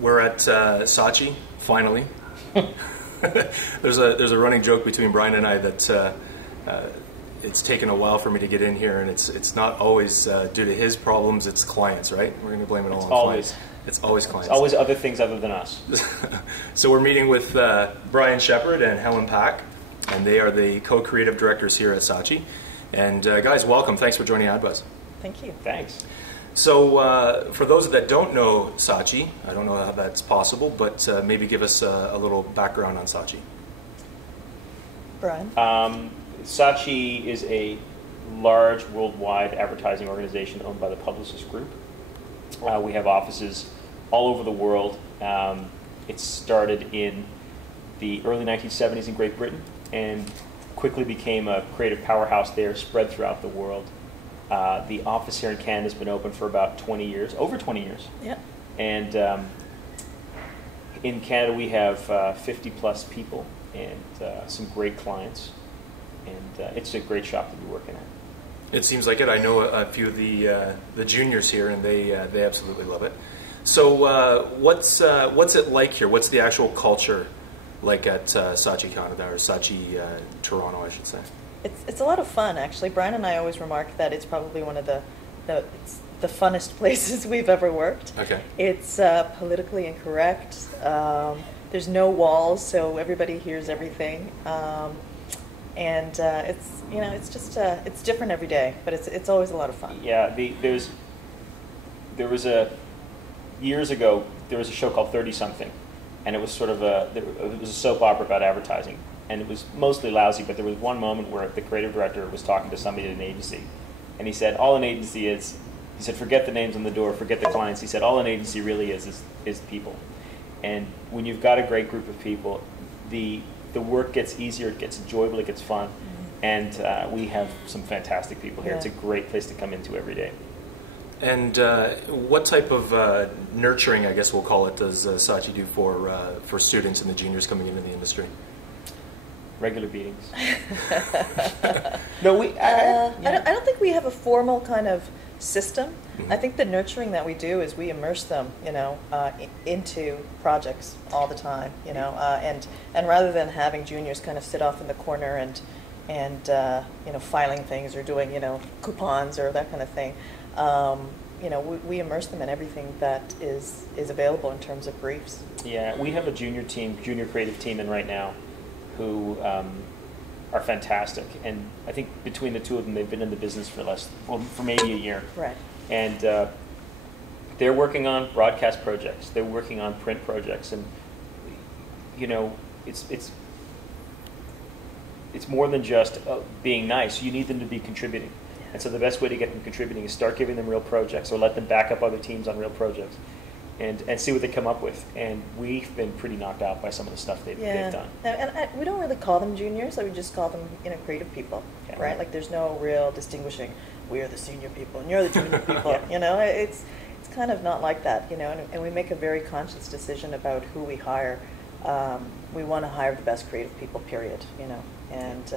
We're at Saatchi, finally. There's a running joke between Brian and I that it's taken a while for me to get in here, and it's not always due to his problems, it's clients, right? We're going to blame it all on clients. It's always clients. It's always other things other than us. So we're meeting with Brian Sheppard and Helen Pak, and they are the co-creative directors here at Saatchi. And guys, welcome. Thanks for joining AdBuzz. Thank you. Thanks. So for those that don't know Saatchi, I don't know how that's possible, but maybe give us a little background on Saatchi. Brian? Saatchi is a large worldwide advertising organization owned by the Publicis Group. We have offices all over the world. It started in the early 1970s in Great Britain and quickly became a creative powerhouse there, spread throughout the world. The office here in Canada has been open for about 20 years, over 20 years. Yeah. And in Canada we have 50 plus people and some great clients. And it's a great shop to be working at. It seems like it. I know a few of the juniors here, and they absolutely love it. So what's it like here? What's the actual culture like at Saatchi Canada, or Saatchi Toronto, I should say? It's a lot of fun, actually. Brian and I always remark that it's probably one of the funnest places we've ever worked. Okay. It's politically incorrect. There's no walls, so everybody hears everything. And it's just it's different every day, but it's always a lot of fun. Yeah, years ago there was a show called 30 Something, and it was sort of it was a soap opera about advertising, and it was mostly lousy. But there was one moment where the creative director was talking to somebody at an agency, and he said, "All an agency is," he said, "forget the names on the door, forget the clients." He said, "All an agency really is people." And when you've got a great group of people, the work gets easier, it gets enjoyable, it gets fun, and we have some fantastic people here. Yeah. It's a great place to come into every day. And what type of nurturing, I guess we'll call it, does Saatchi do for students and the juniors coming into the industry? Regular beatings. No, I don't think we have a formal kind of system. Mm-hmm. I think the nurturing that we do is we immerse them, into projects all the time, and rather than having juniors kind of sit off in the corner and filing things or doing, coupons or that kind of thing, we immerse them in everything that is available in terms of briefs. Yeah, we have a junior creative team in right now who are fantastic, and I think between the two of them, they've been in the business for maybe a year. Right. And they're working on broadcast projects. They're working on print projects, and it's more than just being nice. You need them to be contributing, and so the best way to get them contributing is start giving them real projects, or let them back up other teams on real projects, and see what they come up with. And we've been pretty knocked out by some of the stuff they've done. And we don't really call them juniors. We just call them creative people, right? Like there's no real distinguishing. We are the senior people and you're the junior people. Yeah. It's kind of not like that. And we make a very conscious decision about who we hire. We want to hire the best creative people. Period. And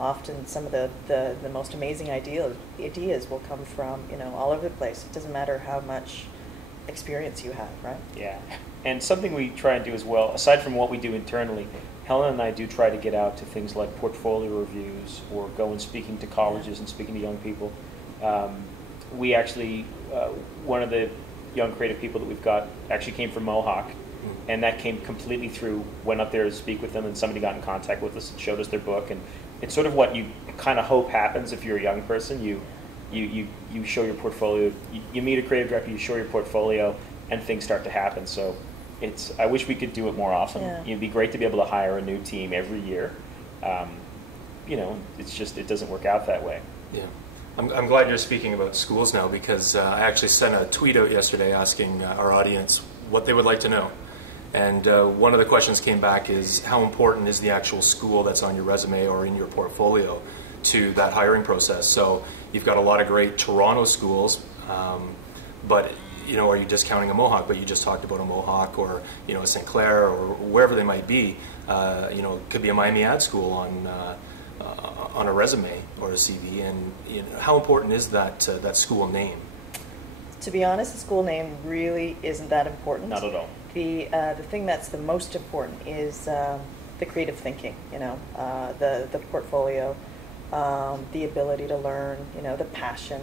often some of the most amazing ideas will come from all over the place. It doesn't matter how much experience you have, right? Yeah, and something we try and do as well, aside from what we do internally, Helen and I do try to get out to things like portfolio reviews or go and speaking to colleges and speaking to young people. We actually, one of the young creative people that we've got actually came from Mohawk, and that came completely through, went up there to speak with them, and somebody got in contact with us and showed us their book, and it's sort of what you kind of hope happens if you're a young person. You show your portfolio, you meet a creative director, you show your portfolio, and things start to happen. So I wish we could do it more often. Yeah. It'd be great to be able to hire a new team every year. It's just, it doesn't work out that way. Yeah. I'm glad you're speaking about schools now, because I actually sent a tweet out yesterday asking our audience what they would like to know. And one of the questions came back is, how important is the actual school that's on your resume or in your portfolio to that hiring process? So you've got a lot of great Toronto schools, but are you discounting a Mohawk? But you just talked about a Mohawk or a St. Clair or wherever they might be. It could be a Miami Ad School on a resume or a CV. And how important is that that school name? To be honest, the school name really isn't that important. Not at all. The thing that's the most important is the creative thinking. The portfolio, the ability to learn. The passion.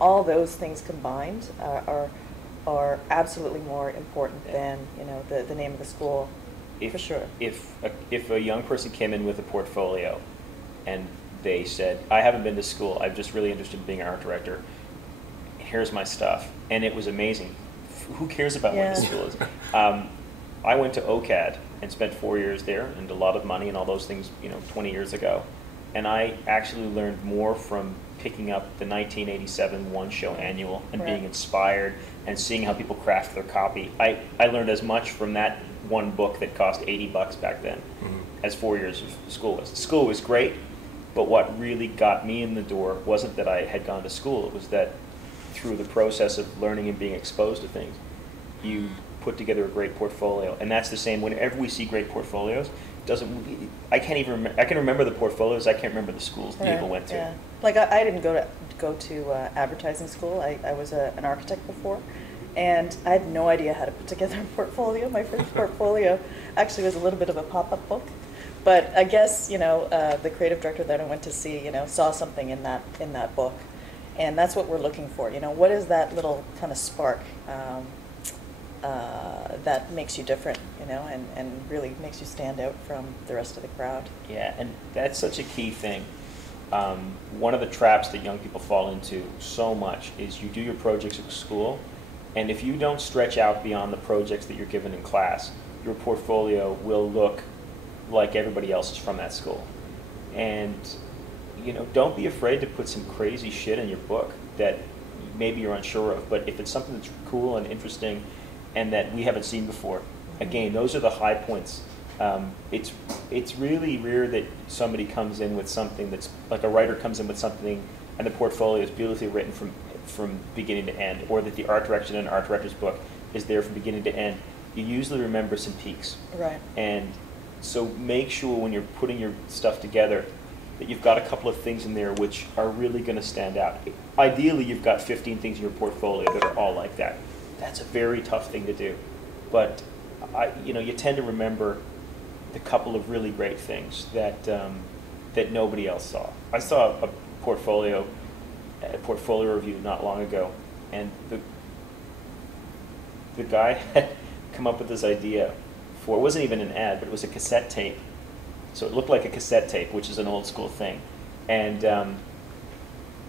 All those things combined are absolutely more important than the name of the school. For sure. If a young person came in with a portfolio, and they said, "I haven't been to school. I'm just really interested in being an art director. Here's my stuff," and it was amazing. Who cares about what the school is? I went to OCAD and spent 4 years there, and a lot of money and all those things, 20 years ago. And I actually learned more from picking up the 1987 One Show Annual and being inspired and seeing how people craft their copy. I learned as much from that one book that cost $80 back then as 4 years of school was. School was great, but what really got me in the door wasn't that I had gone to school. It was that through the process of learning and being exposed to things, you put together a great portfolio. And that's the same whenever we see great portfolios. I can remember the portfolios. I can't remember the schools that people went to. Yeah. Like I didn't go to advertising school. I was an architect before, and I had no idea how to put together a portfolio. My first portfolio actually was a little bit of a pop-up book, but I guess the creative director that I went to see saw something in that book, and that's what we're looking for. What is that little kind of spark that makes you different, and really makes you stand out from the rest of the crowd. Yeah, and that's such a key thing. One of the traps that young people fall into so much is you do your projects at school, and if you don't stretch out beyond the projects that you're given in class, your portfolio will look like everybody else's from that school. And don't be afraid to put some crazy shit in your book that maybe you're unsure of, but if it's something that's cool and interesting and that we haven't seen before, again, those are the high points. It's really rare that somebody comes in with something that's like a writer comes in with something and the portfolio is beautifully written from beginning to end, or that the art direction in an art director's book is there from beginning to end. You usually remember some peaks. Right. And so make sure when you're putting your stuff together that you've got a couple of things in there which are really going to stand out. Ideally, you've got 15 things in your portfolio that are all like that. That's a very tough thing to do. But you tend to remember the couple of really great things that that nobody else saw. I saw a portfolio review not long ago, and the guy had come up with this idea for, it wasn't even an ad, but it was a cassette tape. So it looked like a cassette tape, which is an old school thing, and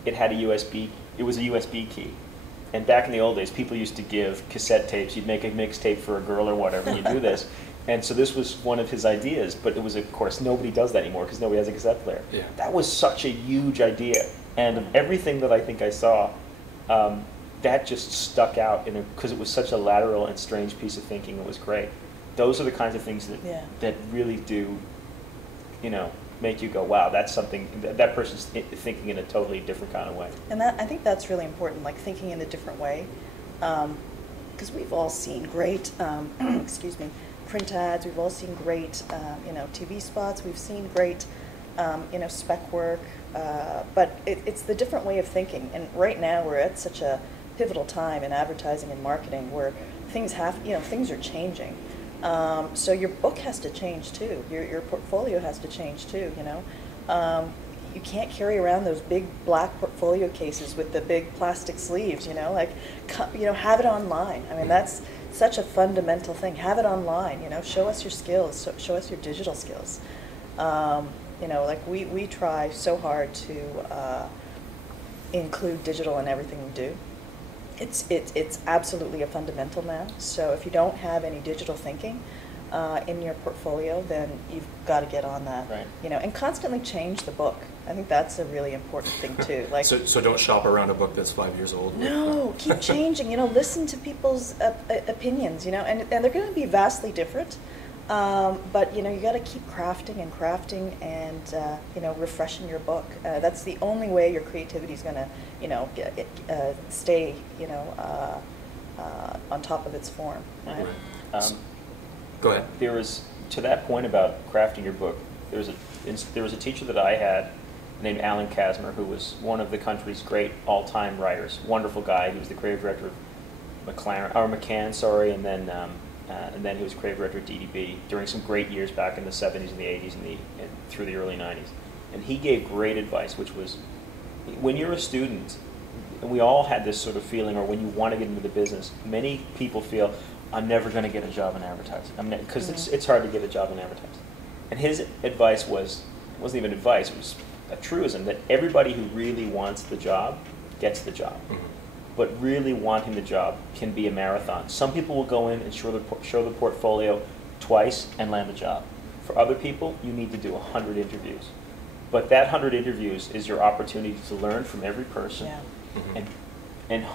it had it was a USB key. And back in the old days, people used to give cassette tapes. You'd make a mixtape for a girl or whatever, and you do this. And so this was one of his ideas, but it was, of course, nobody does that anymore because nobody has a cassette player. Yeah. That was such a huge idea. And of everything that I think I saw, that just stuck out because it was such a lateral and strange piece of thinking. It was great. Those are the kinds of things that really do, make you go, wow, that's something, that person's thinking in a totally different kind of way. And I think that's really important, like thinking in a different way. Because we've all seen great, print ads, we've all seen great, TV spots, we've seen great, spec work, but it's the different way of thinking. And right now we're at such a pivotal time in advertising and marketing where things are changing. So your book has to change too. Your portfolio has to change too. You can't carry around those big black portfolio cases with the big plastic sleeves. Have it online. I mean, that's such a fundamental thing. Have it online. Show us your skills. Show us your digital skills. We try so hard to include digital in everything we do. It's absolutely a fundamental now. So if you don't have any digital thinking in your portfolio, then you've got to get on that. Right. And constantly change the book. I think that's a really important thing too. Like, so don't shop around a book that's 5 years old. No, keep changing. Listen to people's opinions. And they're going to be vastly different. But you got to keep crafting and refreshing your book. That's the only way your creativity is going to stay on top of its form. Right? Go ahead. There was, to that point about crafting your book, there was a teacher that I had named Alan Kazmer, who was one of the country's great all-time writers. Wonderful guy. He was the creative director of McCann, and then he was creative director of DDB during some great years back in the 70s and the 80s and through the early 90s. And he gave great advice, which was, when you're a student, and we all had this sort of feeling, or when you want to get into the business, many people feel, I'm never going to get a job in advertising, because it's hard to get a job in advertising. And his advice wasn't even advice, it was a truism, that everybody who really wants the job gets the job. Mm-hmm. But really wanting the job can be a marathon. Some people will go in and show the portfolio twice and land the job. For other people, you need to do 100 interviews. But that 100 interviews is your opportunity to learn from every person, yeah. and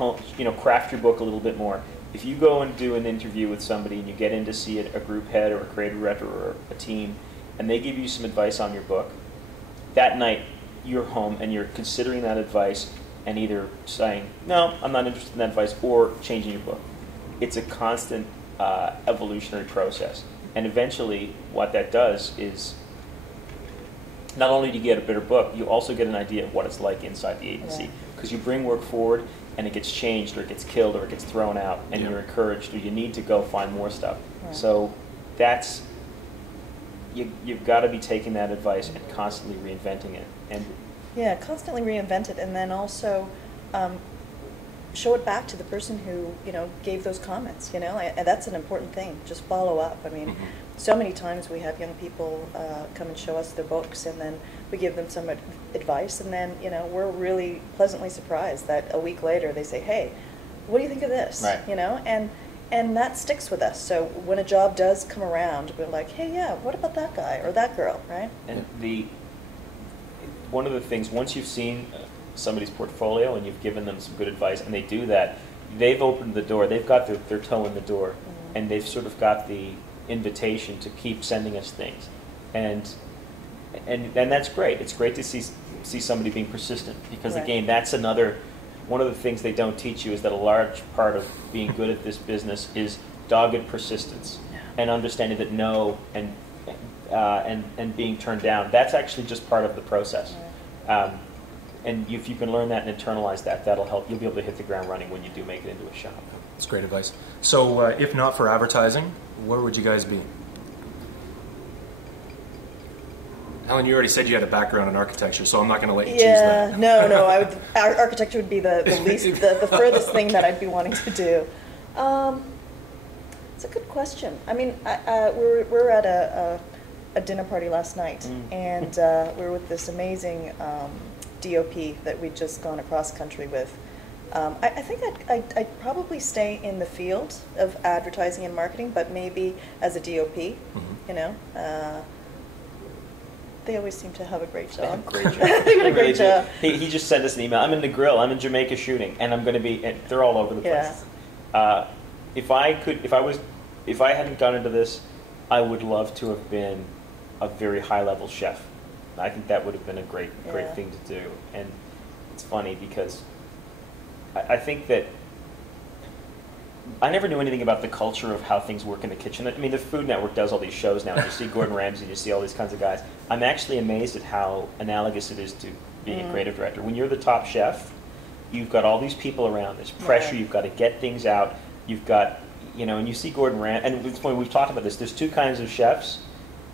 craft your book a little bit more. If you go and do an interview with somebody and you get in to see a group head or a creative director or a team, and they give you some advice on your book, that night you're home and you're considering that advice and either saying, no, I'm not interested in that advice, or changing your book. It's a constant evolutionary process. And eventually what that does is, not only do you get a better book, you also get an idea of what it's like inside the agency. Because you bring work forward and it gets changed or it gets killed or it gets thrown out, and you're encouraged, or you need to go find more stuff. Right. So that's, you've got to be taking that advice and constantly reinventing it. And yeah, constantly reinvent it, and then also show it back to the person who gave those comments. And that's an important thing. Just follow up. I mean, so many times we have young people come and show us their books, and then we give them some advice, and then we're really pleasantly surprised that a week later they say, "Hey, what do you think of this?" Right. And that sticks with us. So when a job does come around, we're like, "Hey, yeah, what about that guy or that girl?" Right? And one of the things, once you've seen somebody's portfolio and you've given them some good advice, and they do that, they've opened the door, they've got their toe in the door, and they've sort of got the invitation to keep sending us things. And that's great. It's great to see somebody being persistent, because again, that's one of the things they don't teach you, is that a large part of being good at this business is dogged persistence, and understanding that no and being turned down, that's actually just part of the process. And if you can learn that and internalize that, that'll help. You'll be able to hit the ground running when you do make it into a shop. That's great advice. So if not for advertising, where would you guys be? Helen, you already said you had a background in architecture, so I'm not going to let you choose that. Yeah, no. Architecture would be the least, the furthest thing that I'd be wanting to do. It's a good question. I mean, we were at a dinner party last night, and we were with this amazing DOP that we'd just gone across country with. I think I'd probably stay in the field of advertising and marketing, but maybe as a DOP. They always seem to have a great job. Great job. They got a great job. He just sent us an email. I'm in the grill. I'm in Jamaica shooting, and I'm going to be. And they're all over the place. If I hadn't gone into this, I would love to have been a very high-level chef. I think that would have been a great thing to do. And it's funny because I think that I never knew anything about the culture of how things work in the kitchen. I mean, the Food Network does all these shows now. You see Gordon Ramsay, you see all these kinds of guys. I'm actually amazed at how analogous it is to being a creative director. When you're the top chef, you've got all these people around. There's pressure. You've got to get things out. You've got, and you see Gordon Ramsay. And it's funny, we've talked about this. There's two kinds of chefs.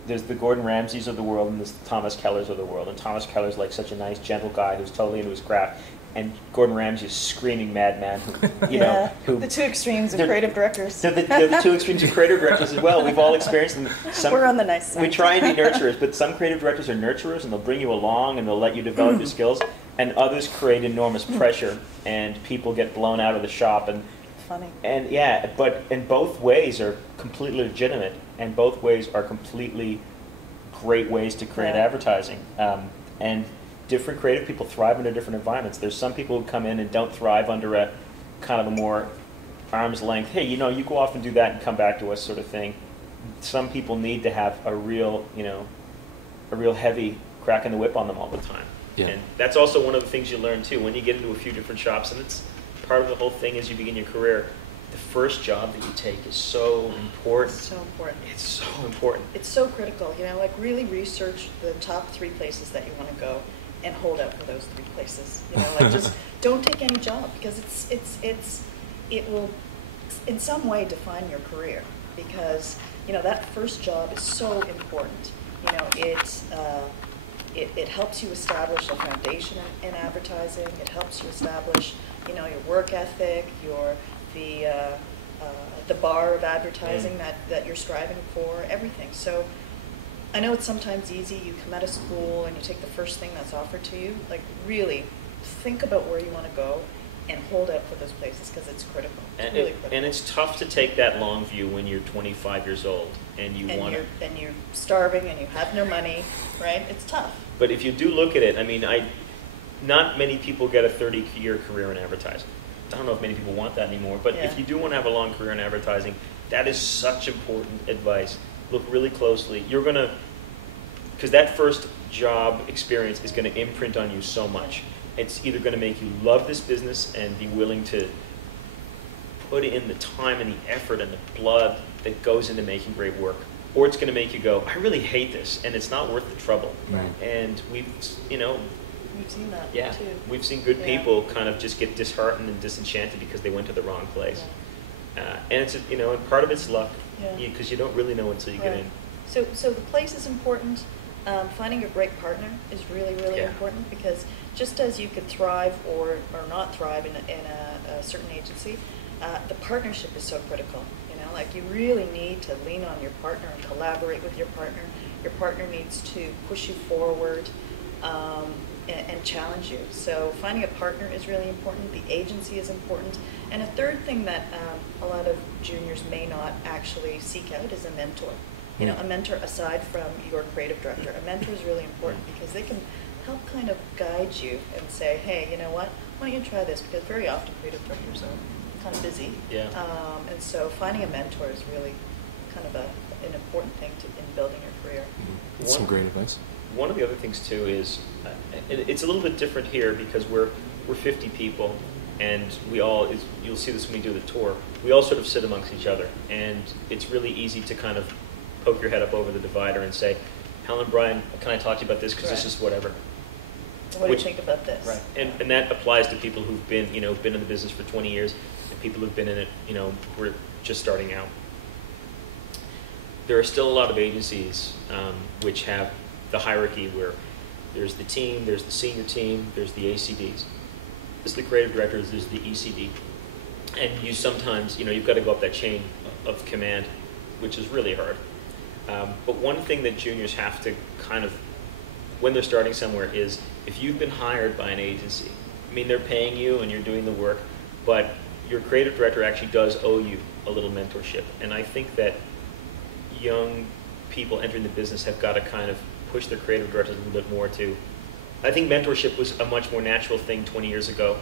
There's the Gordon Ramsays of the world, and there's the Thomas Kellers of the world. And Thomas Keller's like such a nice, gentle guy who's totally into his craft. And Gordon Ramsay is screaming madman who the two extremes of creative directors. They're the two extremes of creative directors as well. We've all experienced them. We're on the nice side. We try and be nurturers, but some creative directors are nurturers, and they'll bring you along and they'll let you develop your skills. And others create enormous pressure, and people get blown out of the shop. And funny. And but both ways are completely legitimate, and both ways are completely great ways to create advertising. And different creative people thrive under different environments. There's some people who come in and don't thrive under a kind of a more arm's length, hey, you go off and do that and come back to us sort of thing. Some people need to have a real heavy crack in the whip on them all the time. Yeah. And that's also one of the things you learn too when you get into a few different shops. And it's part of the whole thing as you begin your career. The first job that you take is so important. So important. It's so important. It's so critical. Really research the top 3 places that you want to go. and hold out for those 3 places. You know, like just don't take any job, because it will in some way define your career, because you know that first job is so important. You know, it helps you establish a foundation in advertising. It helps you establish, you know, your work ethic, the bar of advertising that you're striving for, everything. So I know it's sometimes easy. You come out of school and you take the first thing that's offered to you. Like, really think about where you want to go and hold out for those places, because it's critical. It's really critical. And it's tough to take that long view when you're 25 years old and you're starving and you have no money, right? It's tough. But if you do look at it, I mean, not many people get a 30-year career in advertising. I don't know if many people want that anymore, but if you do want to have a long career in advertising, that is such important advice. Look really closely. You're going to, because that first job experience is going to imprint on you so much. It's either going to make you love this business and be willing to put in the time and the effort and the blood that goes into making great work, or it's going to make you go, I really hate this, and it's not worth the trouble. Right. And we've seen that too. We've seen good people kind of just get disheartened and disenchanted because they went to the wrong place. Yeah. And it's and part of it's luck, because you don't really know until you get in. So the place is important. Finding a great partner is really, really important, because just as you could thrive or not thrive in a certain agency, the partnership is so critical. You know, like you really need to lean on your partner and collaborate with your partner. Your partner needs to push you forward and challenge you. So finding a partner is really important. The agency is important. And a third thing that a lot of juniors may not actually seek out is a mentor. You know, a mentor aside from your creative director. A mentor is really important because they can help kind of guide you and say, hey, you know what, why don't you try this? Because very often creative directors are kind of busy. Yeah. And so finding a mentor is really kind of an important thing in building your career. That's some great advice. One of the other things too is, it's a little bit different here because we're 50 people, and you'll see this when we do the tour, we all sort of sit amongst each other, and it's really easy to kind of poke your head up over the divider and say, Helen, Brian, can I talk to you about this, because this is whatever. What do you think about this? Right. And that applies to people who've been in the business for 20 years, and people who've been in it, who are just starting out. There are still a lot of agencies which have the hierarchy where there's the team, there's the senior team, there's the ACDs. There's the creative directors, there's the ECD. And you sometimes, you've got to go up that chain of command, which is really hard. But one thing that juniors have to kind of, when they're starting somewhere, is if you've been hired by an agency, I mean, they're paying you and you're doing the work, but your creative director actually does owe you a little mentorship. And I think that young people entering the business have got to kind of push their creative directors a little bit more to, I think mentorship was a much more natural thing 20 years ago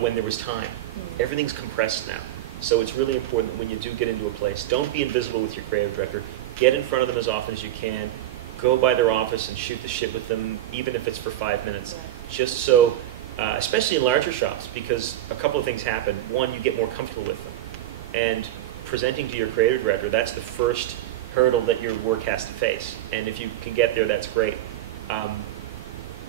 when there was time. Everything's compressed now. So it's really important that when you do get into a place, don't be invisible with your creative director. Get in front of them as often as you can. Go by their office and shoot the shit with them, even if it's for 5 minutes. Right. Just so, especially in larger shops, because a couple of things happen. One, you get more comfortable with them. And presenting to your creative director, that's the first hurdle that your work has to face. And if you can get there, that's great.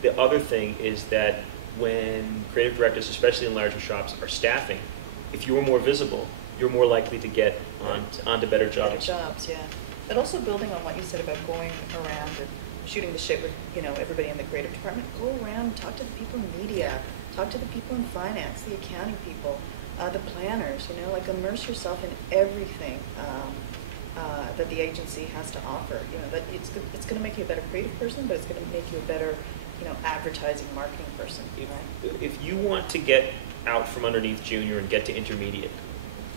The other thing is that when creative directors, especially in larger shops, are staffing, if you're more visible, you're more likely to get onto better jobs. Better jobs, yeah. But also building on what you said about going around and shooting the shit with everybody in the creative department. Go around, talk to the people in media, talk to the people in finance, the accounting people, the planners. Like immerse yourself in everything that the agency has to offer. That it's going to make you a better creative person, but it's going to make you a better advertising, marketing person. Right? If you want to get out from underneath junior and get to intermediate,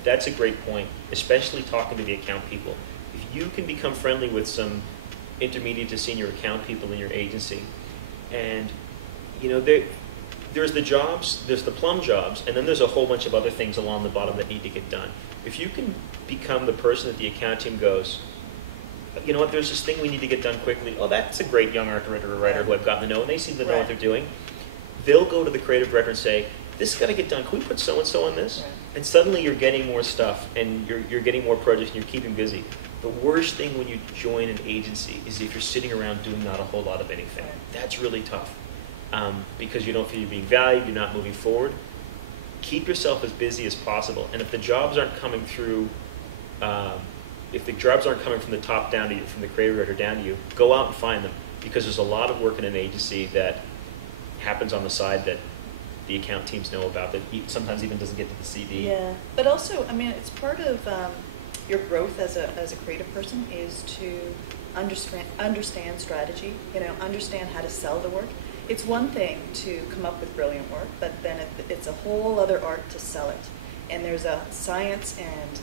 that's a great point, especially talking to the account people. If you can become friendly with some intermediate to senior account people in your agency, and there's the jobs, there's the plum jobs, and then there's a whole bunch of other things along the bottom that need to get done. If you can become the person that the account team goes, you know what, there's this thing we need to get done quickly. Oh, that's a great young art director or writer who I've gotten to know, and they seem to know what they're doing. They'll go to the creative director and say, this has got to get done. Can we put so-and-so on this? Right. And suddenly you're getting more stuff, and you're getting more projects, and you're keeping busy. The worst thing when you join an agency is if you're sitting around doing not a whole lot of anything. Right. That's really tough. because you don't feel you're being valued, you're not moving forward, keep yourself as busy as possible. And if the jobs aren't coming through, if the jobs aren't coming from the top down to you, from the creative director down to you, go out and find them, because there's a lot of work in an agency that happens on the side that the account teams know about, that sometimes even doesn't get to the CD. Yeah, but also, I mean, it's part of your growth as a creative person is to understand strategy, understand how to sell the work. It's one thing to come up with brilliant work, but then it's a whole other art to sell it. And there's a science and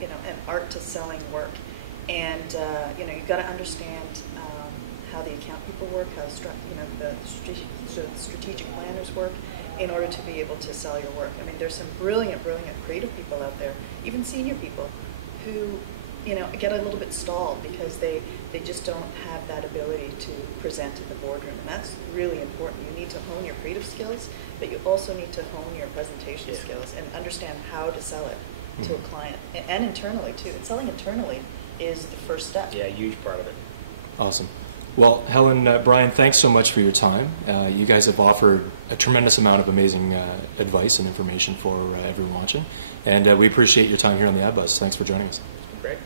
an art to selling work. And you've got to understand how the account people work, how the strategic planners work, in order to be able to sell your work. I mean, there's some brilliant creative people out there, even senior people, who get a little bit stalled because they just don't have that ability to present in the boardroom, and that's really important. You need to hone your creative skills, but you also need to hone your presentation skills and understand how to sell it to a client, and internally too. And selling internally is the first step. Yeah, a huge part of it. Awesome. Well, Helen, Brian, thanks so much for your time. You guys have offered a tremendous amount of amazing advice and information for everyone watching, and we appreciate your time here on the AdBuzz. Thanks for joining us. Great.